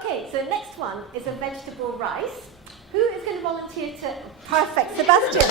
Okay, so next one is a vegetable rice. Who is going to volunteer to? Perfect, Sebastian.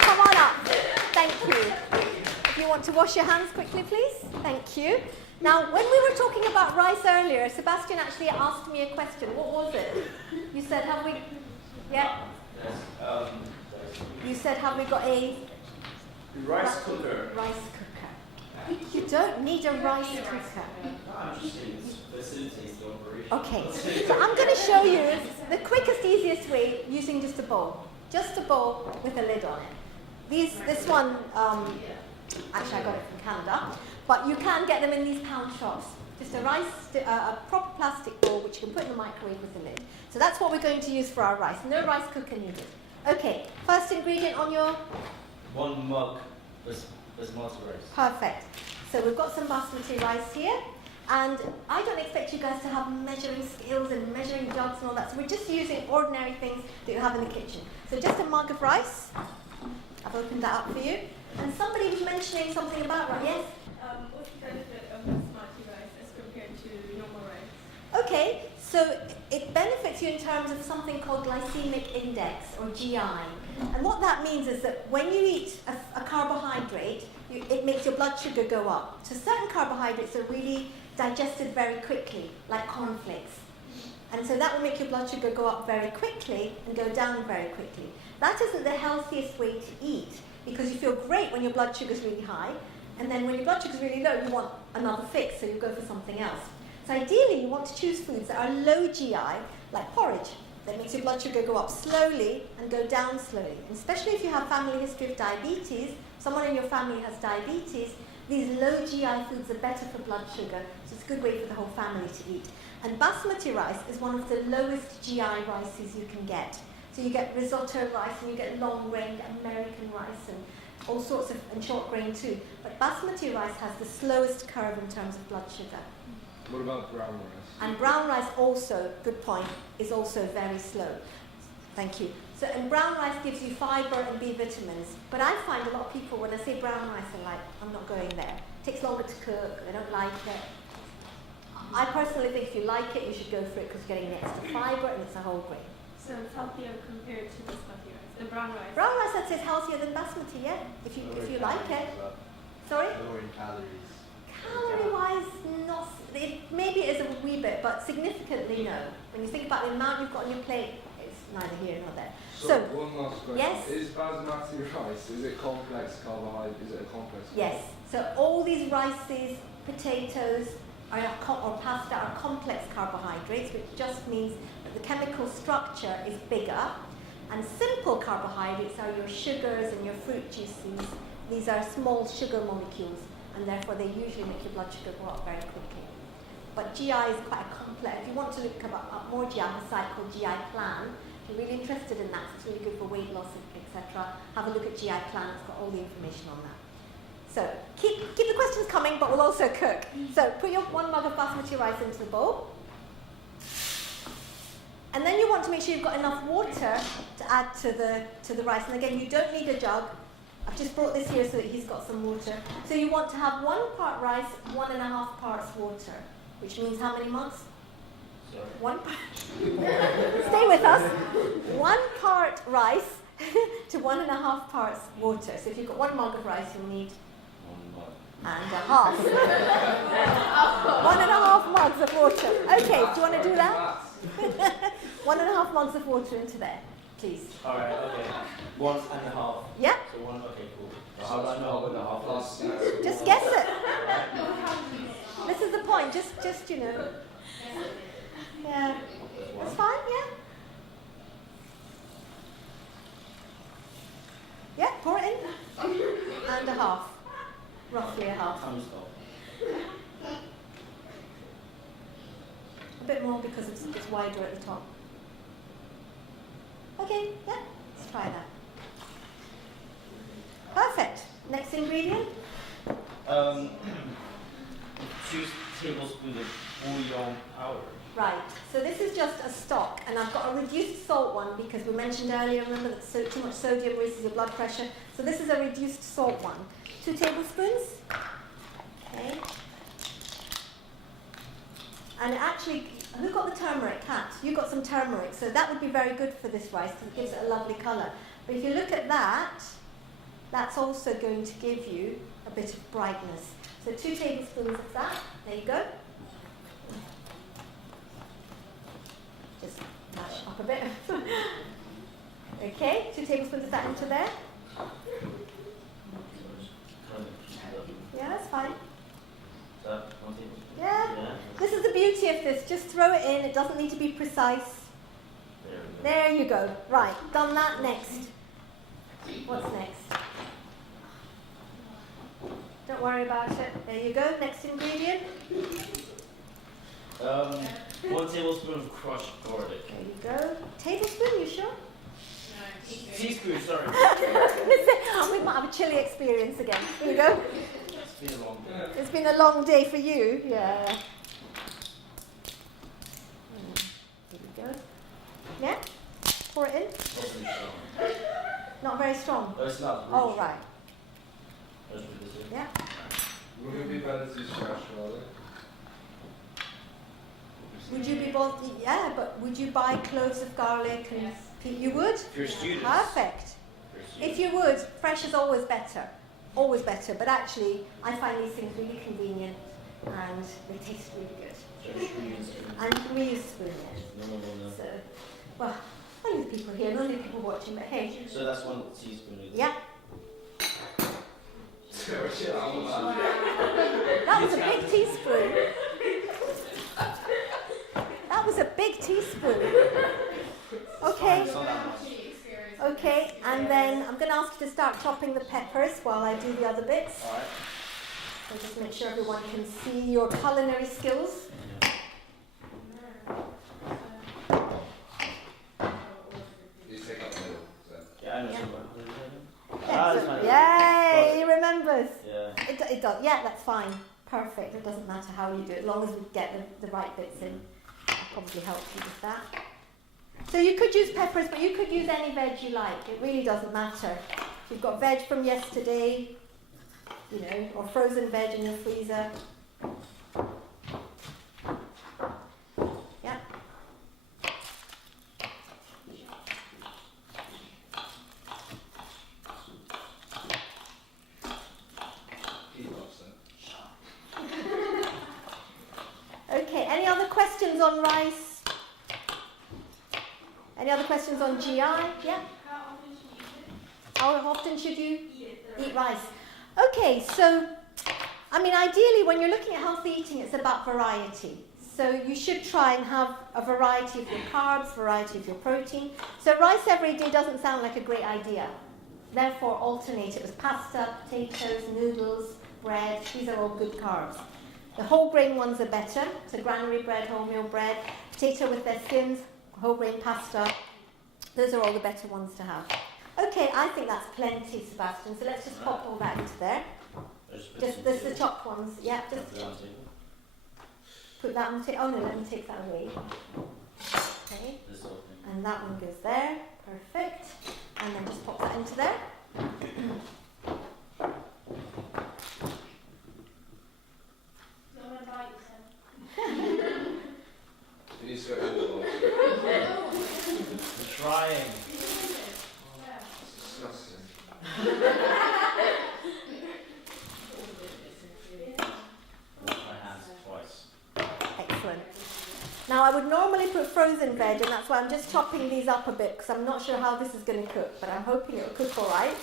Come on up. Thank you. If you want to wash your hands quickly, please. Thank you. Now, when we were talking about rice earlier, Sebastian actually asked me a question. What was it? You said, have we? Yeah. You said, have we got a rice cooker? Rice cooker. You don't need a rice cooker. I'm just saying it's facilitates the operation. Okay, so I'm going to show you the quickest, easiest way using just a bowl. Just a bowl with a lid on it. This one, actually I got it from Canada, but you can get them in these pound shops. Just a proper plastic bowl which you can put in the microwave with a lid. So that's what we're going to use for our rice. No rice cooker needed. Okay, first ingredient on your? 1 mug basmati rice. Perfect. So we've got some basmati rice here. And I don't expect you guys to have measuring scales and measuring jugs and all that. So we're just using ordinary things that you have in the kitchen. So just a mug of rice. I've opened that up for you. And somebody was mentioning something about rice. Yes? What's the benefit of basmati rice as compared to normal rice? Okay, so it benefits you in terms of something called glycemic index, or GI. And what that means is that when you eat a carbohydrate, it makes your blood sugar go up. So certain carbohydrates are really digested very quickly, like cornflakes. And so that will make your blood sugar go up very quickly and go down very quickly. That isn't the healthiest way to eat, because you feel great when your blood sugar is really high, and then when your blood sugar is really low, you want another fix, so you go for something else. So ideally, you want to choose foods that are low GI, like porridge, that makes your blood sugar go up slowly and go down slowly. And especially if you have family history of diabetes, someone in your family has diabetes, these low GI foods are better for blood sugar, so it's a good way for the whole family to eat. And basmati rice is one of the lowest GI rices you can get. So you get risotto rice, and you get long grain, American rice, and all sorts of, and short grain too. But basmati rice has the slowest curve in terms of blood sugar. What about brown rice? And brown rice also, good point, is also very slow. Thank you. So, and brown rice gives you fiber and B vitamins. But I find a lot of people, when I say brown rice, are like, I'm not going there. It takes longer to cook, they don't like it. I personally think if you like it, you should go for it, because you're getting the extra fiber and it's a whole grain. So it's healthier compared to basmati rice, the brown rice. Brown rice, I'd say, is healthier than basmati, yeah, if you like it. Sorry? Lower in calories. Calorie-wise, not. Maybe it is a wee bit, but significantly no. When you think about the amount you've got on your plate, it's neither here nor there. So one last question. Yes? Is basmati rice, is it complex carbohydrate? Is it a complex? Yes. So all these rices, potatoes, or pasta are complex carbohydrates, which just means that the chemical structure is bigger. And simple carbohydrates are your sugars and your fruit juices. These are small sugar molecules, and therefore they usually make your blood sugar go up very quickly. But GI is quite a complex. If you want to look up more GI, I have a site called GI Plan. If you're really interested in that, it's really good for weight loss, etc. Have a look at GI Plan. It's got all the information on that. So keep the questions coming, but we'll also cook. So put your 1 mug of basmati rice into the bowl. And then you want to make sure you've got enough water to add to the rice. And again, you don't need a jug. I've just brought this here so that he's got some water. So you want to have 1 part rice, 1.5 parts water, which means how many mugs? Sorry. 1 part. Stay with us. 1 part rice to 1.5 parts water. So if you've got 1 mug of rice, you'll need 1 mug. and a half. 1.5 mugs of water. Okay, do you want to do that? 1.5 mugs of water into there, please. Alright, okay. 1.5. Yeah? So 1, okay, cool. So how about no 1.5? Just guess it. This is the point. Just you know. Yeah. That's fine, yeah? Yeah, pour it in. And a half. Roughly a half. Time stop. A bit more because it's wider at the top. Okay, yeah, let's try that. Perfect. Next ingredient? 2 tablespoons of bouillon powder. Right, so this is just a stock, and I've got a reduced salt one because we mentioned earlier, remember that too much sodium raises your blood pressure. So this is a reduced salt one. 2 tablespoons. Okay. And actually, who got the turmeric? Kat, you got some turmeric, so that would be very good for this rice because it gives it a lovely colour. But if you look at that, that's also going to give you a bit of brightness. So 2 tablespoons of that, there you go. Just mash up a bit. Okay, 2 tablespoons of that into there. Yeah, that's fine. Yeah, this is the beauty of this. Just throw it in. It doesn't need to be precise. There you go. Right, done that. Next. What's next? Don't worry about it. There you go. Next ingredient. 1 tablespoon of crushed garlic. There you go. Tablespoon, you sure? Teaspoon, sorry. We might have a chilli experience again. Here you go. It's been a long day. It's been a long day for you. Yeah. Here we go. Yeah? Pour it in. Probably strong. Not very strong. No, it's not. Oh, right. That's what this is. Yeah. Would it be better to use fresh garlic? Would you be both? Yeah, but would you buy cloves of garlic? And Yes. You would? If you're students. Perfect. If you would, fresh is always better. Always better. But actually, I find these things really convenient and they taste really good. And you can reuse spoon, yes. No. So, well, only the people here, only the people watching, but hey. So that's 1 teaspoon. Yeah. That was a big teaspoon. That was a big teaspoon. Okay. It's not that much. Okay, and then I'm going to ask you to start chopping the peppers while I do the other bits. Alright. So just make sure everyone can see your culinary skills. You take up the middle. So. Yeah, I know. Yeah. This one. Yay, he remembers. Yeah. It does. Yeah, that's fine. Perfect. It doesn't matter how you do it, as long as we get the right bits in. I'll probably help you with that. So you could use peppers, but you could use any veg you like. It really doesn't matter. If you've got veg from yesterday, you know, or frozen veg in your freezer. Yeah. He loves it. Okay, any other questions on rice? Any other questions on GI? Yeah? How often should you eat rice? Okay, so, I mean, ideally when you're looking at healthy eating, it's about variety. So you should try and have a variety of your carbs, variety of your protein. So rice every day doesn't sound like a great idea. Therefore, alternate it with pasta, potatoes, noodles, bread. These are all good carbs. The whole grain ones are better. So granary bread, wholemeal bread, potato with their skins, whole grain pasta. Those are all the better ones to have. Okay, I think that's plenty, Sebastian. So let's just pop all that into there. Just the chopped ones. Yeah, just put that on the table. Oh no, let me take that away. Okay. And that one goes there. Perfect. And then just pop that into there. You need to go in the bowl. I'm trying. It's disgusting. Wash my hands twice. Excellent. Now I would normally put frozen veg, and that's why I'm just chopping these up a bit because I'm not sure how this is going to cook, but I'm hoping it'll cook all right.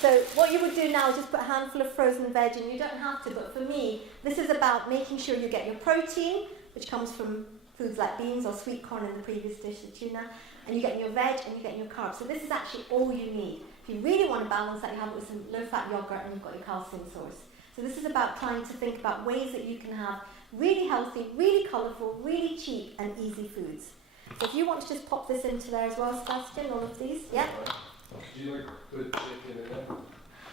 So what you would do now is just put a handful of frozen veg, and you don't have to, but for me, this is about making sure you get your protein, which comes from foods like beans or sweet corn in the previous dish, the tuna, and you get your veg and you get your carbs. So this is actually all you need. If you really want to balance that, you have it with some low-fat yogurt and you've got your calcium source. So this is about trying to think about ways that you can have really healthy, really colourful, really cheap and easy foods. So if you want to just pop this into there as well, Sebastian, all of these, yeah? Do you like put chicken in it?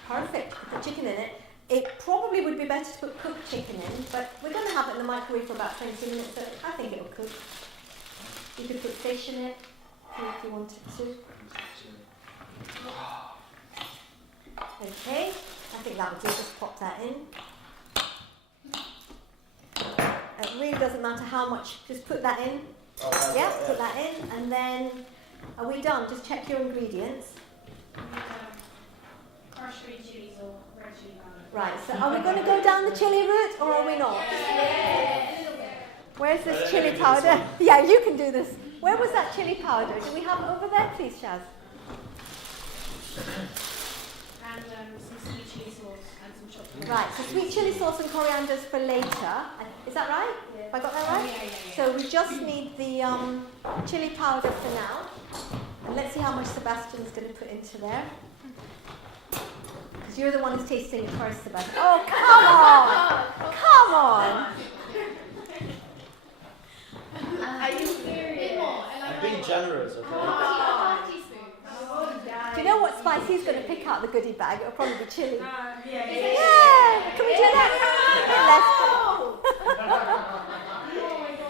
Perfect, put chicken in it. It probably would be better to put cooked chicken in, but we're going to have it in the microwave for about 20 minutes, so I think it'll cook. You could put fish in it if you wanted to. Okay, I think that'll do, just pop that in. It really doesn't matter how much. Just put that in. Yeah, put that in, and then are we done? Just check your ingredients. Crushed green chilies or red chili powder. Right. So are we going to go down the chili route, or are we not? Where's this chili powder? Yeah, you can do this. Where was that chili powder? Do we have it over there, please, Shaz? And some sweet chili sauce and some chocolate. Right. So sweet chili sauce and coriander is for later. Is that right? Yeah. Have I got that right? Yeah. So we just need the chili powder for now. And let's see how much Sebastian's going to put into there. Because you're the one who's tasting it first, Sebastian. Oh, come on! Come on! Are you serious? I'm being generous, okay? Do you know what spice he's going to pick out the goodie bag? It'll probably be chili. Yeah. Can we do that?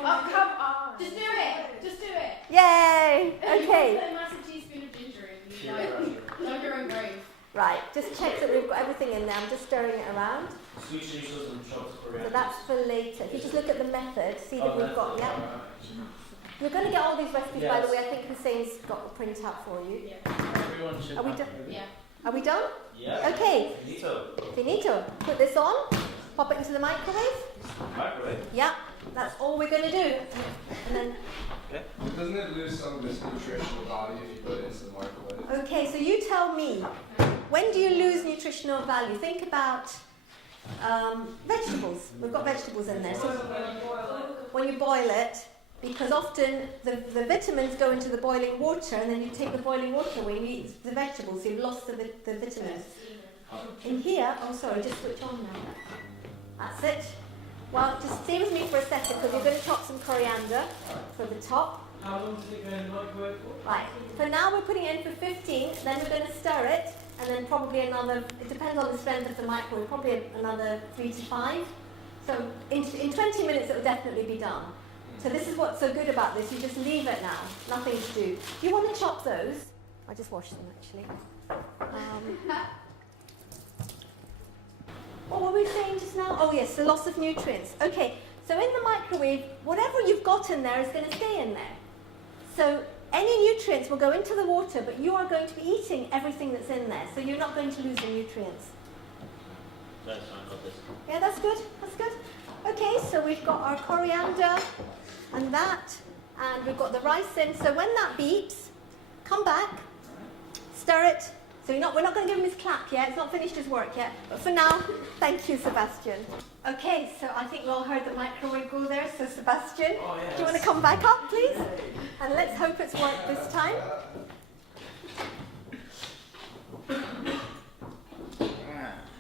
Oh, come on. Just do it. Just do it. Yay! Okay. Put a massive teaspoon of ginger in. Like your own grave. Right, just check that we've got everything in there. I'm just stirring it around. Sweet chili sauce and chopped coriander. So that's for later. If you just look at the method, see that we've got, yeah. You're going to get all these recipes, by the way. I think Hussein's got the printout for you. Yeah. Everyone should Are we have done? it. Yeah. Are we done? Yeah. Okay. Finito. Finito. Put this on. Pop it into the microwave. Microwave. Yeah, that's all we're going to do. And then, Doesn't it lose some of its nutritional value if you put it into the microwave? okay, so you tell me, when do you lose nutritional value? Think about vegetables. We've got vegetables in there. So when you boil it, because often the vitamins go into the boiling water, and then you take the boiling water away and you eat the vegetables, so you've lost the vitamins. In here, oh sorry, just switch on now. That's it. Well, just stay with me for a second, because you're going to chop some coriander for the top. How long does it go in the microwave for? Right, for now we're putting it in for 15, then we're going to stir it, and then probably another, it depends on the strength of the microwave, probably another 3 to 5. So in 20 minutes it will definitely be done. So this is what's so good about this, you just leave it now, nothing to do. Do you want to chop those? I just washed them actually. What were we saying just now? Oh yes, the loss of nutrients. Okay, so in the microwave, whatever you've got in there is going to stay in there. So any nutrients will go into the water, but you are going to be eating everything that's in there, so you're not going to lose the nutrients. That's fine, got this. Yeah, that's good, that's good. Okay, so we've got our coriander and that, and we've got the rice in. So when that beeps, come back, stir it. So we're not going to give him his clap yet, it's not finished his work yet. But for now, thank you, Sebastian. Okay, so I think we all heard the microwave go there. So Sebastian, do you want to come back up, please? And let's hope it's worked this time. There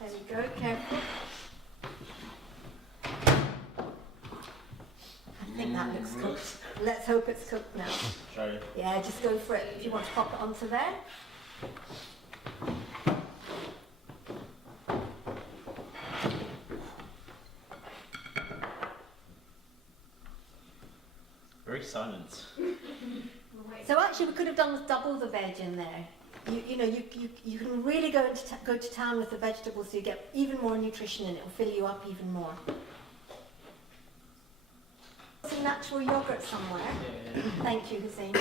we go, careful. I think that looks cooked. Let's hope it's cooked now. Sorry. Yeah, just go for it if you want to pop it onto there. Very silent. So actually, we could have done with double the veg in there. You can really go to town with the vegetables, so you get even more nutrition in it. It will fill you up even more. Some natural yogurt somewhere. Yeah. Thank you, Hussein.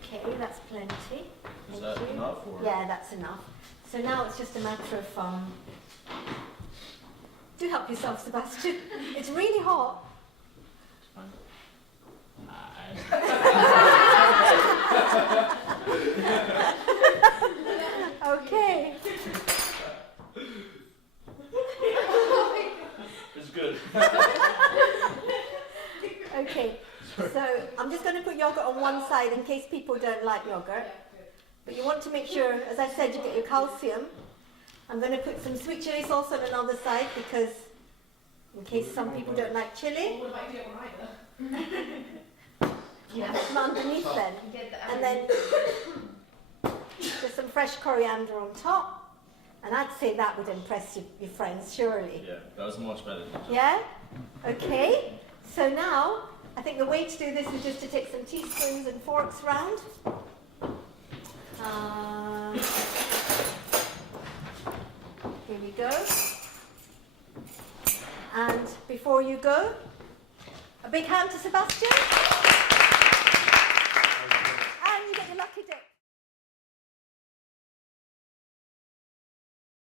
Okay, that's plenty. Is Thank that you. enough? Or? Yeah, that's enough. So now it's just a matter of do help yourself, Sebastian. It's really hot. Okay. It's good. Okay. So I'm just going to put yogurt on one side in case people don't like yogurt. But you want to make sure, as I said, you get your calcium. I'm going to put some sweet chili sauce on another side because in case some people don't like chili. What about you don't like either? Yeah, put them underneath then. And then just some fresh coriander on top. And I'd say that would impress your friends, surely. Yeah, that was much better. Yeah? Okay. So now, I think the way to do this is just to take some teaspoons and forks round. Here we go. And before you go, a big hand to Sebastian.